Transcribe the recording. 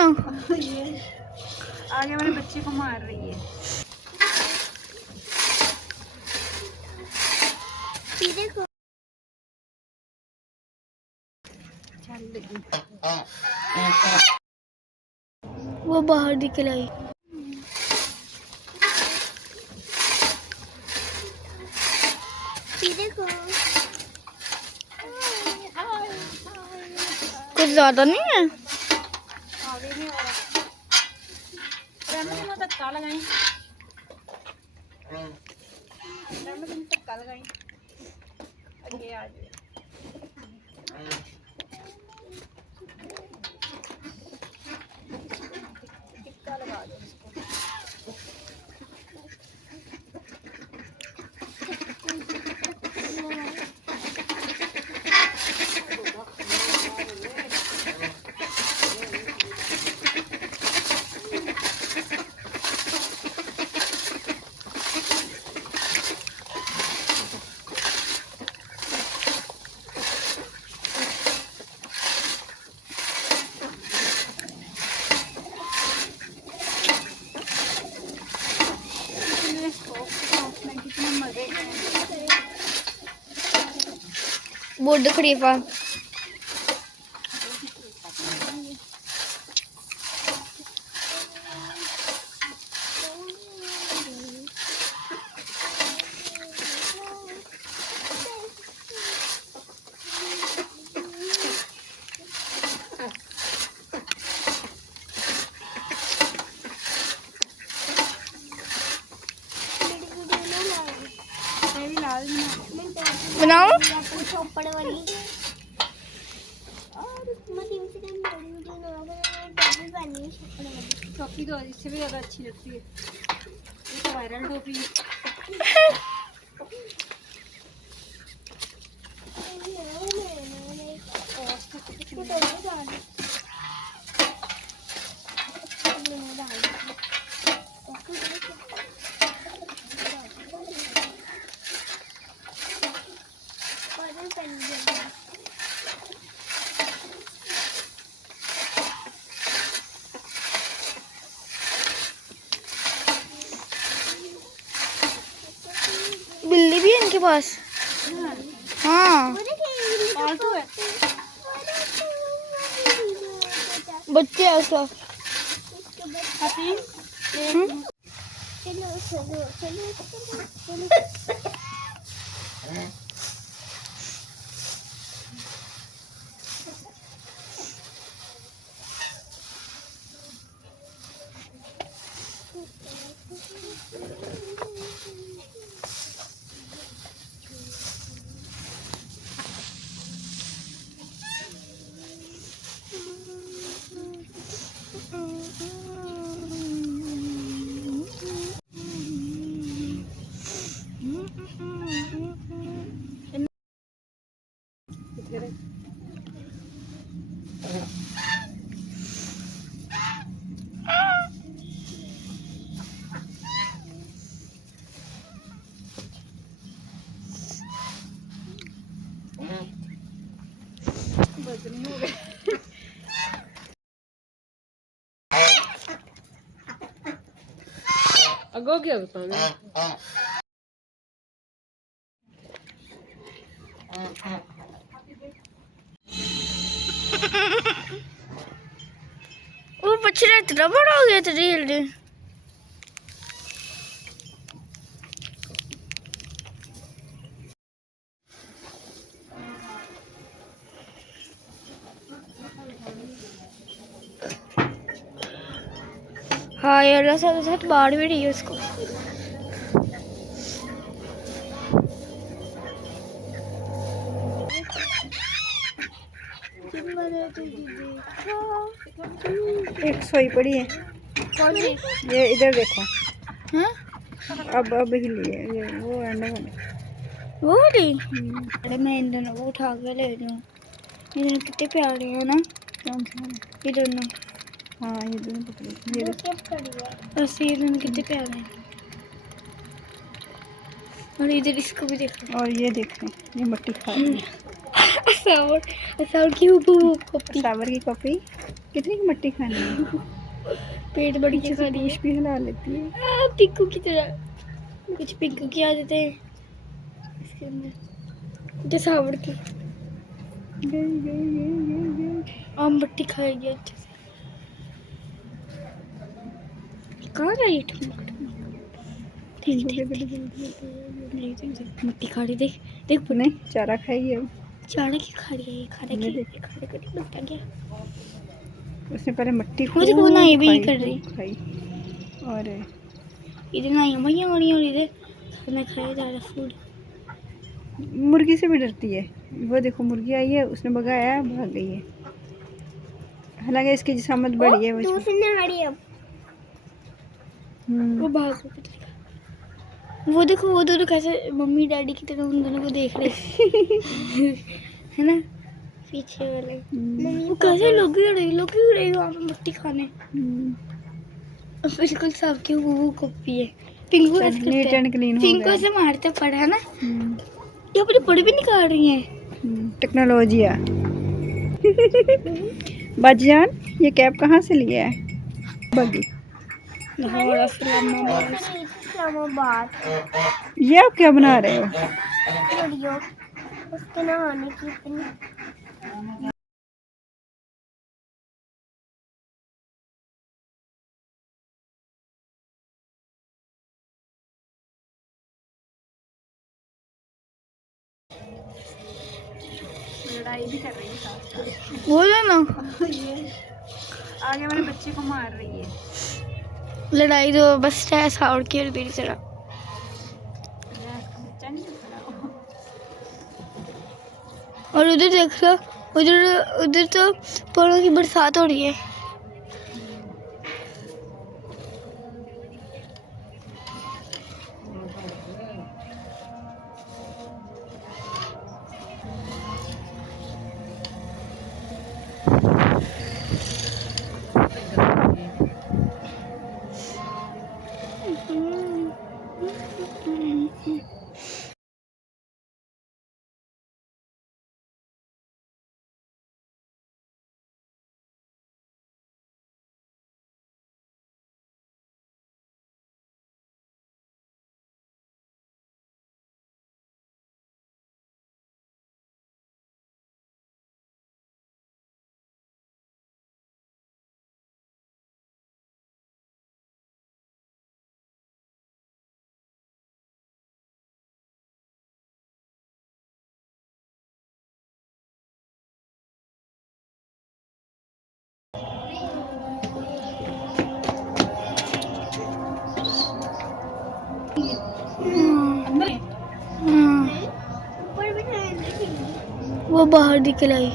ना। ये आगे वाले बच्चे को मार रही है। देखो वो बाहर निकल आई। देखो कुछ ज्यादा नहीं है। आगे नहीं हो रहा। तत्काल लगाई ये आ जाए। टिक्का लगा दो इसको। बुर्ज खलीफा। बनाओ टोपी तो इससे भी ज़्यादा अच्छी लगती है। ये तो वायरल टोपी है। बिल्ली भी है इनके पास। हाँ पालतू है। बच्चे है उसका। अगो क्या बताना। वो बछड़ा इतना बड़ा हो गया था जल्दी। हाँ यार साथ साथ बाढ़ भी रही है उसको। एक सोई पड़ी है। ये इधर देखो। हाँ? अब हिली है ये वो है ना वो वाली। अरे मैं इन दोनों को उठा के ले लूँ। ये दोनों कितने प्यारे हैं ना। कौन सा? ये दोनों। हाँ ये दोनों पकड़े। ये बस ये दोनों कितने प्यारे हैं। और इधर इसको भी देखो। और ये देखें ये मट्टी खा रही है। सावर सावर की कॉपी। सावर की कॉपी। कितनी की मट्टी खानी है? पेट बड़ी पीछे से पूछ भी हिला लेती है। पिक्कू की तरह कुछ पिक्कू की आदतें हैं इसके अंदर, जसावड़ की। गई। आम बट्टी खाएगी अच्छे से। कहाँ गई ठुमक? देख देख मिट्टी खा रही, देख देख नहीं चारा खाएगी अब। चारा की खा रही है ये, खाने ये की देख। खाने का नहीं बनता क्या? उसने पहले मट्टी मुझे को ना ये भी नहीं कर रही। खाई और इधर ना भैया और इधर खाना खाया जा रहा फूड। मुर्गी से भी डरती है। वो देखो मुर्गी आई है, उसने भगाया, भाग गई है। हालांकि इसकी जिसामत बड़ी है। वो भाग वो देखो वो दोनों कैसे मम्मी डैडी की तरह उन दोनों को देख रहे है ना पीछे वाले। वो कैसे लोग रहे वहाँ पे मट्टी खाने। बिल्कुल सबकी वो कॉपी है। पिंकू ऐसे करता है, पिंकू ऐसे मारते पड़ा है ना। ये अपने बड़े भी निकाल रही हैं। टेक्नोलॉजी है। बाजीजान ये कैप कहाँ से लिया है? बगी इस्लामाबाद ये आप क्या बना रहे हो? वीडियो उसके नहाने की इतनी लड़ाई भी कर रही है साथ। बोलो ना आगे वाले बच्चे को मार रही है। लड़ाई तो बस ऐसा और खेल मेरी तरह। और उधर देख लो, उधर उधर तो पौधों की बरसात हो रही है। वो बाहर निकल आई।